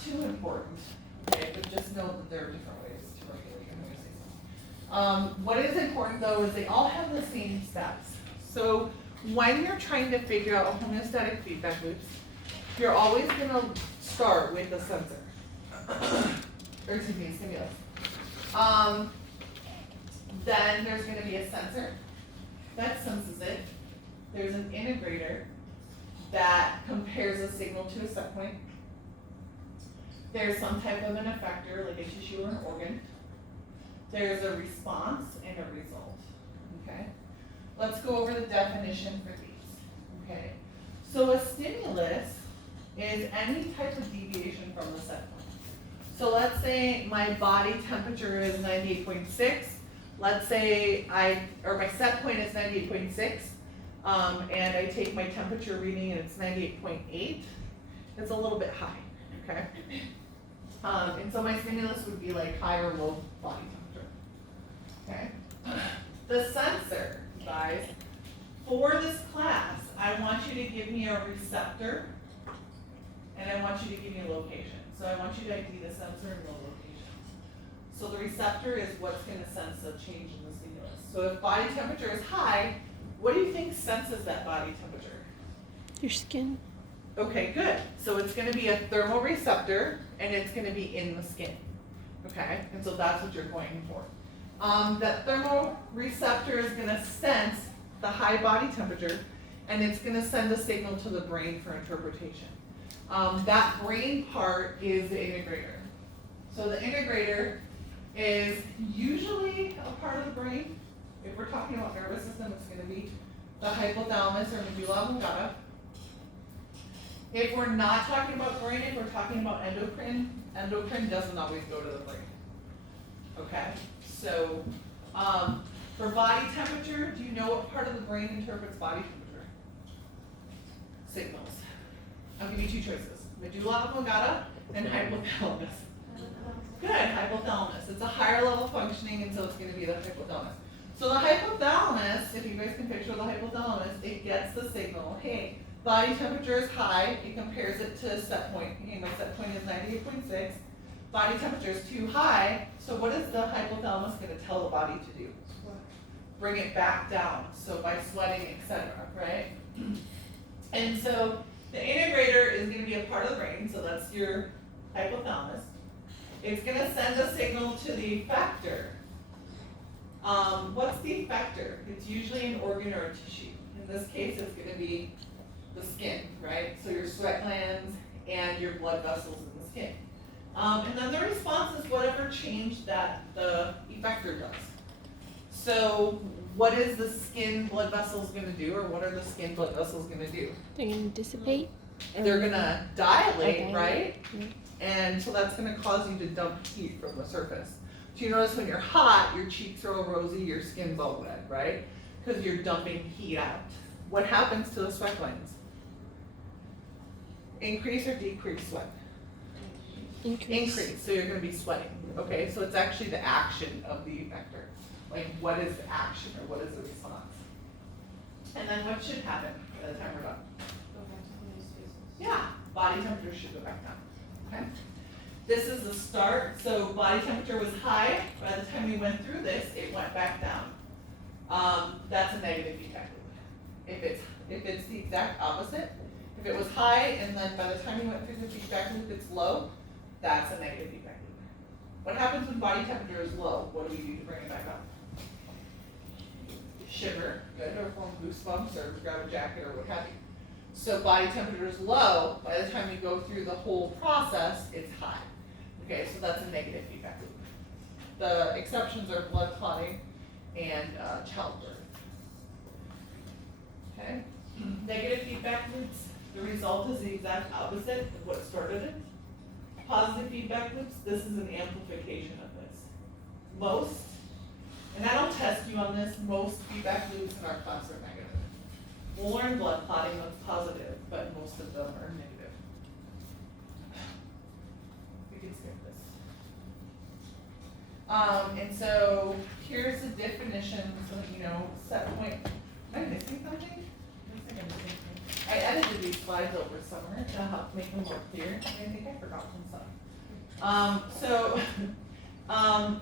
too important, okay, but just know that there are different ways to regulate your homeostasis. What is important though is they all have the same steps. So when you're trying to figure out homeostatic feedback loops, you're always going to start with a sensor, or excuse me, stimulus. Then there's going to be a sensor that senses it. There's an integrator that compares a signal to a set point. There's some type of an effector, like a tissue or an organ. There's a response and a result, okay? Let's go over the definition for these, okay? So a stimulus is any type of deviation from the set point. So let's say my body temperature is 98.6. Let's say my set point is 98.6, and I take my temperature reading and it's 98.8. It's a little bit high, okay? And so my stimulus would be like high or low body temperature, okay? The sensor, guys, for this class, I want you to give me a receptor, and I want you to give me a location. So I want you to ID the sensor and the location. So the receptor is what's going to sense a change in the stimulus. So if body temperature is high, what do you think senses that body temperature? Your skin. Okay, good. So it's going to be a thermoreceptor, and it's going to be in the skin. Okay, and so that's what you're going for. That thermoreceptor is going to sense the high body temperature, and it's going to send a signal to the brain for interpretation. That brain part is the integrator. So the integrator is usually a part of the brain. If we're talking about nervous system, it's going to be the hypothalamus or medulla oblongata. If we're not talking about brain, if we're talking about endocrine doesn't always go to the brain. Okay, so for body temperature, do you know what part of the brain interprets body temperature? Signals. I'll give you two choices: medulla oblongata and hypothalamus. Good, hypothalamus. It's a higher level functioning, and so it's going to be the hypothalamus. So the hypothalamus, if you guys can picture the hypothalamus, it gets the signal, hey, body temperature is high, it compares it to a set point. Hey, my set point is 98.6. Body temperature is too high, so what is the hypothalamus going to tell the body to do? Bring it back down, so by sweating, etc., right? And so the integrator is going to be a part of the brain, so that's your hypothalamus. It's going to send a signal to the effector. What's the effector? It's usually an organ or a tissue. In this case, it's going to be the skin, right? So your sweat glands and your blood vessels in the skin. And then the response is whatever change that the effector does. So what is the skin blood vessels going to do, or what are the skin blood vessels going to do? They're going to dissipate? They're going to dilate, Okay. right? Yeah. And so that's going to cause you to dump heat from the surface. So you notice when you're hot, your cheeks are all rosy, your skin's all red, right? Because you're dumping heat out. What happens to the sweat glands? Increase or decrease sweat? Increase, so you're going to be sweating. Okay, so it's actually the action of the effector. Like, what is the action or what is the response? And then what should happen by the time we're done? Yeah, body temperature should go back down. Okay. This is the start. So body temperature was high. By the time we went through this, it went back down. That's a negative feedback loop. If it's the exact opposite, if it was high and then by the time you went through the feedback loop, it's low, that's a negative feedback loop. What happens when body temperature is low? What do we do to bring it back up? Shiver, good, or form goosebumps, or grab a jacket, or what have you. So body temperature is low. By the time you go through the whole process, it's high. Okay, so that's a negative feedback loop. The exceptions are blood clotting and childbirth. Okay, negative feedback loops. The result is the exact opposite of what started it. Positive feedback loops. This is an amplification of this. Most, and I don't test you on this. Most feedback loops in our class are negative. We'll learn blood clotting that's positive, but most of them are negative. We can skip this. And so here's the definition so that you know set point. Am I missing something? I think I'm missing something. I edited these slides over summer to help make them more clear. I think I forgot some stuff.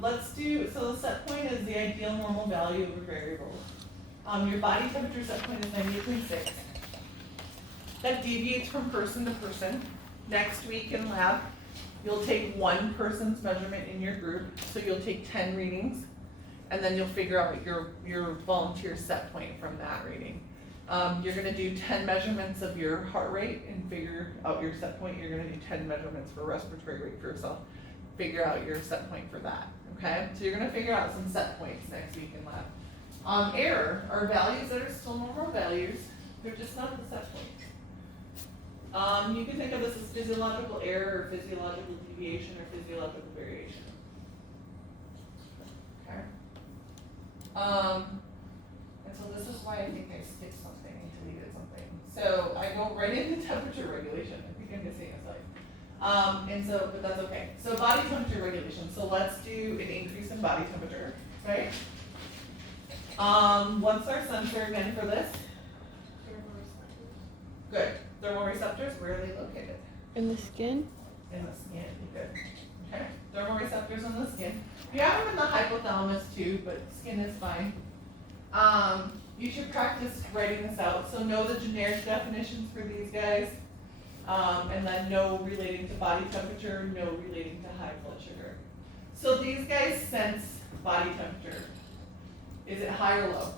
Let's do, so the set point is the ideal normal value of a variable. Your body temperature set point is 98.6. That deviates from person to person. Next week in lab, you'll take one person's measurement in your group, so you'll take 10 readings, and then you'll figure out your volunteer set point from that reading. You're gonna do 10 measurements of your heart rate and figure out your set point. You're gonna do 10 measurements for respiratory rate for yourself. Figure out your set point for that, okay? So you're gonna figure out some set points next week in lab. Error are values that are still normal values, they're just not the set point. You can think of this as physiological error or physiological deviation or physiological variation. Okay? And so this is why I think I skipped something and deleted something. So I go right into temperature regulation. I think I'm missing a slide. And so, but that's okay. So body temperature regulation. So let's do an increase in body temperature, right? What's our sensor again for this? Good. Thermoreceptors, where are they located? In the skin? In the skin, good. Okay, thermoreceptors in the skin. You have them in the hypothalamus too, but skin is fine. You should practice writing this out. So know the generic definitions for these guys. And then know relating to body temperature, know relating to high blood sugar. So these guys sense body temperature. Is it high or low?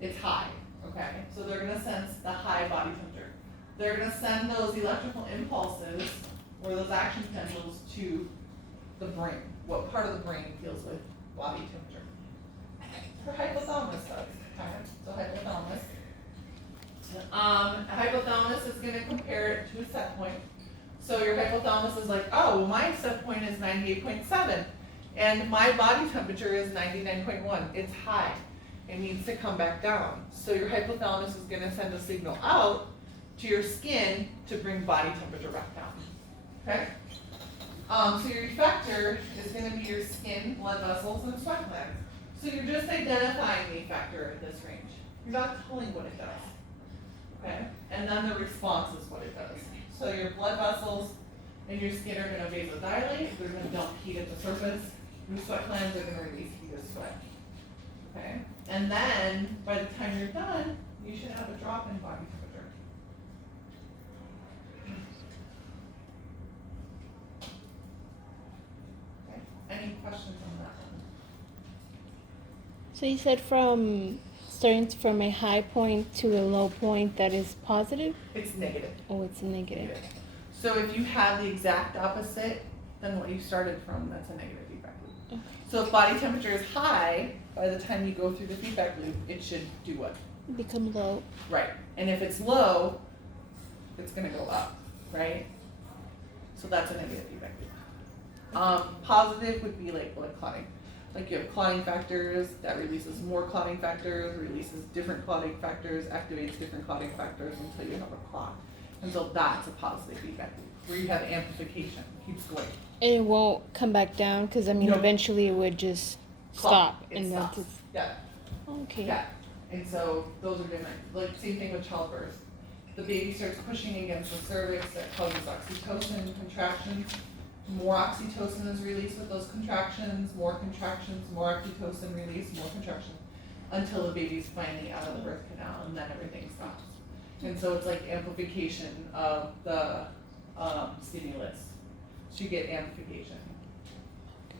It's high. Okay, so they're gonna sense the high body temperature. They're gonna send those electrical impulses or those action potentials to the brain. What part of the brain deals with body temperature? The hypothalamus does. Okay, so hypothalamus. Hypothalamus is gonna compare it to a set point. So your hypothalamus is like, oh, well, my set point is 98.7, and my body temperature is 99.1. It's high. It needs to come back down. So your hypothalamus is gonna send a signal out to your skin to bring body temperature back down, okay? So your effector is gonna be your skin, blood vessels, and sweat glands. So you're just identifying the effector at this range. You're not telling what it does, okay? And then the response is what it does. So your blood vessels and your skin are gonna vasodilate, they're gonna dump heat at the surface. Your sweat glands are gonna release heat as sweat, okay? And then, by the time you're done, you should have a drop in body temperature. Okay, any questions on that one? So you said starting from a high point to a low point that is positive? It's negative. Oh, it's negative. So if you have the exact opposite than what you started from, that's a negative feedback loop. Okay. So if body temperature is high, by the time you go through the feedback loop, it should do what? Become low. Right. And if it's low, it's gonna go up, right? So that's a negative feedback loop. Positive would be like blood clotting. Like you have clotting factors, that releases more clotting factors, releases different clotting factors, activates different clotting factors until you have a clot. And so that's a positive feedback loop, where you have amplification, keeps going. And it won't come back down because No. eventually it would just Clot. stop. It And stops. that's Yeah. okay. Yeah, and so those are different, like same thing with childbirth. The baby starts pushing against the cervix, that causes oxytocin contractions. More oxytocin is released with those contractions, more oxytocin release, more contraction, until the baby's finally out of the birth canal, and then everything stops. And so it's like amplification of the stimulus. So you get amplification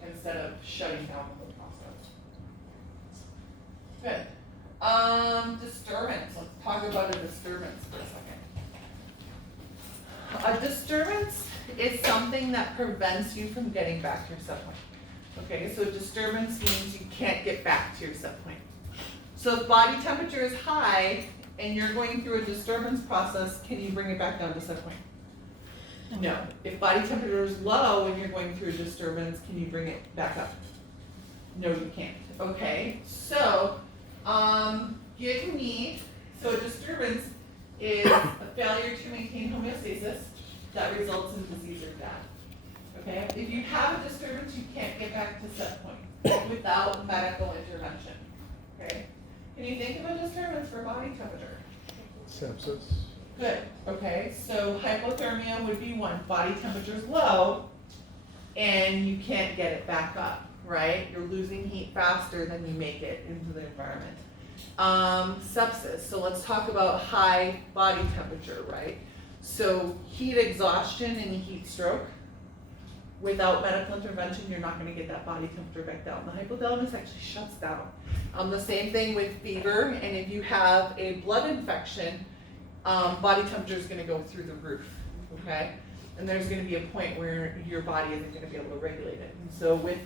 instead of shutting down the process. Good. Disturbance. Let's talk about a disturbance for a second. A disturbance is something that prevents you from getting back to your set point. Okay, so disturbance means you can't get back to your set point. So if body temperature is high and you're going through a disturbance process, can you bring it back down to set point? No. If body temperature is low and you're going through a disturbance, can you bring it back up? No, you can't. Okay, so give me, so a disturbance is a failure to maintain homeostasis that results in disease or death. Okay, if you have a disturbance, you can't get back to set point without medical intervention. Okay, can you think of a disturbance for body temperature? Sepsis. Good, okay, so hypothermia would be one, body temperature's low, and you can't get it back up, right? You're losing heat faster than you make it into the environment. Sepsis, so let's talk about high body temperature, right? So heat exhaustion and heat stroke, without medical intervention, you're not gonna get that body temperature back down. The hypothalamus actually shuts down. The same thing with fever, and if you have a blood infection, body temperature is gonna go through the roof, okay? And there's gonna be a point where your body isn't gonna be able to regulate it. And so with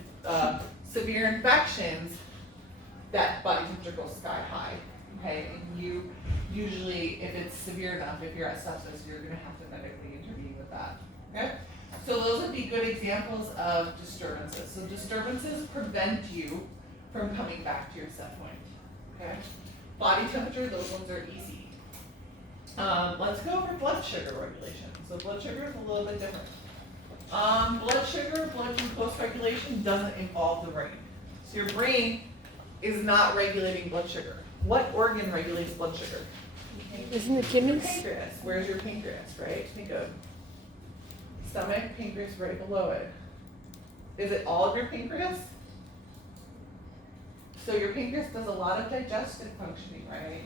severe infections, that body temperature goes sky high, okay? And you usually, if it's severe enough, if you're at sepsis, you're gonna have to medically intervene with that, okay? So those would be good examples of disturbances. So disturbances prevent you from coming back to your set point, okay? Body temperature, those ones are easy. Let's go over blood sugar regulation. So blood sugar is a little bit different. Blood sugar, blood glucose regulation doesn't involve the brain. So your brain is not regulating blood sugar. What organ regulates blood sugar? Isn't it Your kidneys? pancreas. Where's your pancreas, right? Think of stomach, pancreas right below it. Is it all of your pancreas? So your pancreas does a lot of digestive functioning, right?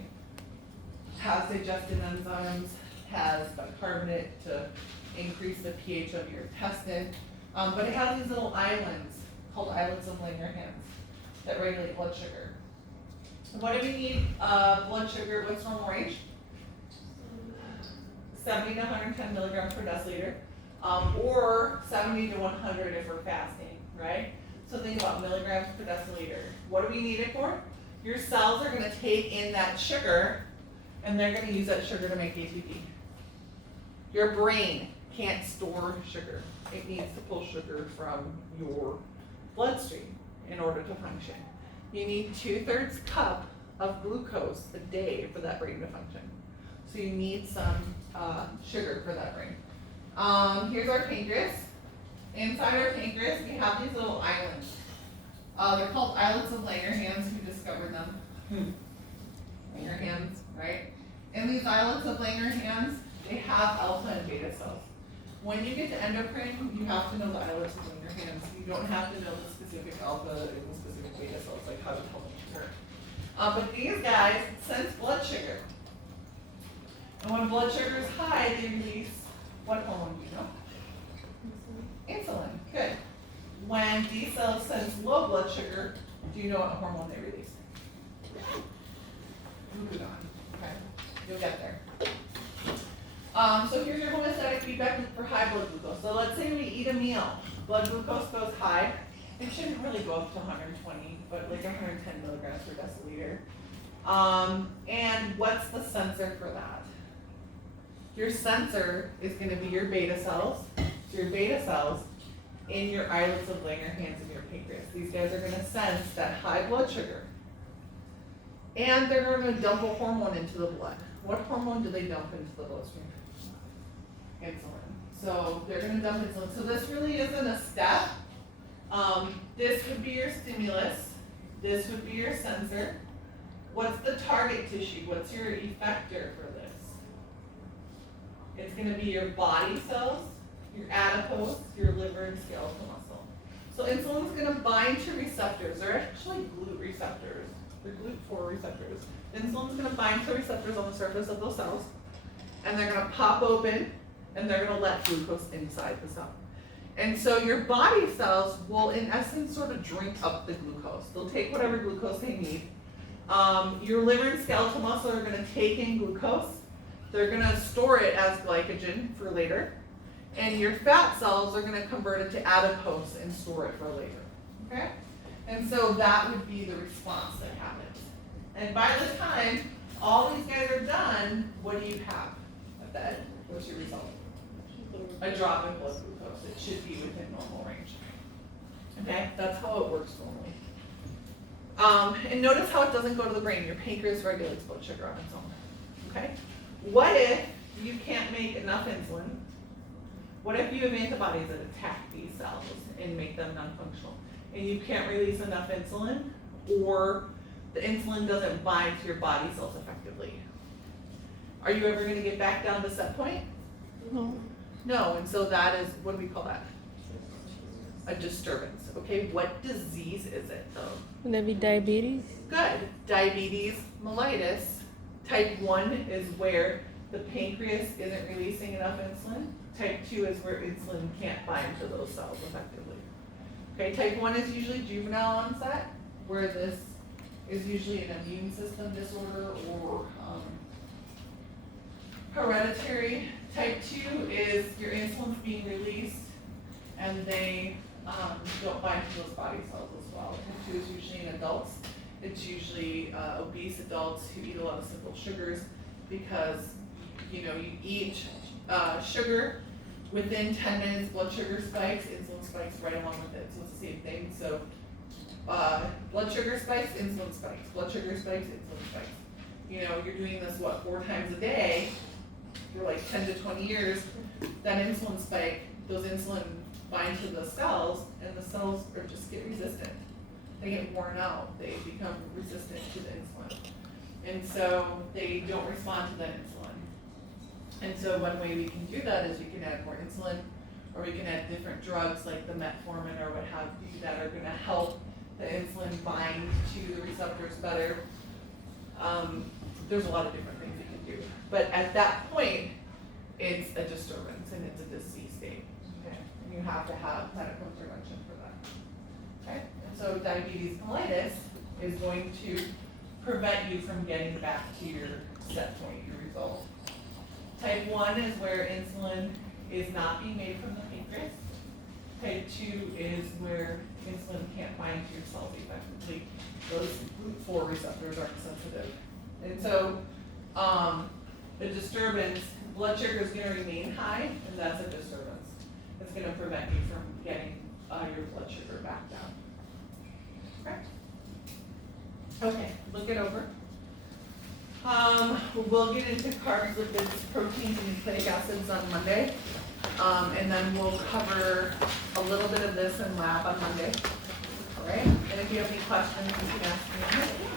Has digestive enzymes, has bicarbonate to increase the pH of your intestine, but it has these little islands called islets of Langerhans that regulate blood sugar. What do we need blood sugar, what's normal range? 70 to 110 milligrams per deciliter, or 70 to 100 if we're fasting, right? So think about milligrams per deciliter. What do we need it for? Your cells are gonna take in that sugar, and they're gonna use that sugar to make ATP. Your brain can't store sugar. It needs to pull sugar from your bloodstream in order to function. You need 2/3 cup of glucose a day for that brain to function. So you need some sugar for that brain. Here's our pancreas. Inside our pancreas, we have these little islands. They're called islets of Langerhans. Who discovered them? Langerhans, right? And these islets of Langerhans, they have alpha and beta cells. When you get to endocrine, you have to know the islets of Langerhans. You don't have to know the specific alpha and the specific beta cells, like how to tell them sugar. But these guys sense blood sugar. And when blood sugar is high, they release what hormone, do you know? Insulin. Good. When these cells sense low blood sugar, do you know what hormone they release? Glucagon. Okay, you'll get there. So here's your homeostatic feedback loop for high blood glucose. So let's say we eat a meal, blood glucose goes high. It shouldn't really go up to 120, but like 110 milligrams per deciliter. And what's the sensor for that? Your sensor is going to be your beta cells. So your beta cells in your islets of Langerhans in your pancreas. These guys are going to sense that high blood sugar. And they're going to dump a hormone into the blood. What hormone do they dump into the bloodstream? Insulin. So they're going to dump insulin. So this really isn't a step. This would be your stimulus. This would be your sensor. What's the target tissue? What's your effector for this? It's going to be your body cells, your adipose, your liver, and skeletal muscle. So insulin's going to bind to receptors. They're actually GLUT receptors. They're GLUT4 receptors. Insulin's going to bind to receptors on the surface of those cells, and they're going to pop open, and they're going to let glucose inside the cell. And so your body cells will, in essence, sort of drink up the glucose. They'll take whatever glucose they need. Your liver and skeletal muscle are going to take in glucose. They're going to store it as glycogen for later. And your fat cells are going to convert it to adipose and store it for later. Okay? And so that would be the response that happens. And by the time all these guys are done, what do you have at the end? What's your result? A drop in blood glucose. It should be within normal range. Okay? That's how it works normally. And notice how it doesn't go to the brain. Your pancreas regulates blood sugar on its own. Okay? What if you can't make enough insulin? What if you have antibodies that attack these cells and make them non-functional? And you can't release enough insulin, or the insulin doesn't bind to your body cells effectively? Are you ever gonna get back down to set point? No. No, and so that is, what do we call that? A disturbance, okay? What disease is it though? Would that be diabetes? Good. Diabetes mellitus. Type 1 is where the pancreas isn't releasing enough insulin. Type 2 is where insulin can't bind to those cells effectively. Okay, type 1 is usually juvenile onset, where this is usually an immune system disorder or hereditary. Type 2 is your insulin's being released and they don't bind to those body cells as well. Type 2 is usually in adults. It's usually obese adults who eat a lot of simple sugars because, you know, you eat sugar, within 10 minutes blood sugar spikes, insulin spikes right along with it, so it's the same thing. So blood sugar spikes, insulin spikes, blood sugar spikes, insulin spikes. You know, you're doing this, what, 4 times a day for like 10 to 20 years, that insulin spike, those insulin bind to the cells, and the cells are just get resistant. They get worn out, they become resistant to the insulin. And so they don't respond to that insulin. And so one way we can do that is we can add more insulin, or we can add different drugs like the metformin or what have you that are gonna help the insulin bind to the receptors better. There's a lot of different things you can do. But at that point, it's a disturbance and it's a disease state. Okay? And you have to have medical intervention for that. Okay? And so diabetes mellitus is going to prevent you from getting back to your set point, your result. Type 1 is where insulin is not being made from the pancreas. Type 2 is where insulin can't bind to your cells effectively. Those group 4 receptors aren't sensitive. And so the disturbance, blood sugar is going to remain high, and that's a disturbance. It's going to prevent you from getting your blood sugar back down. Okay. Okay, look it over. We'll get into carbs, lipids, proteins, and nucleic acids on Monday. And then we'll cover a little bit of this in lab on Monday. All right? And if you have any questions, you can ask me.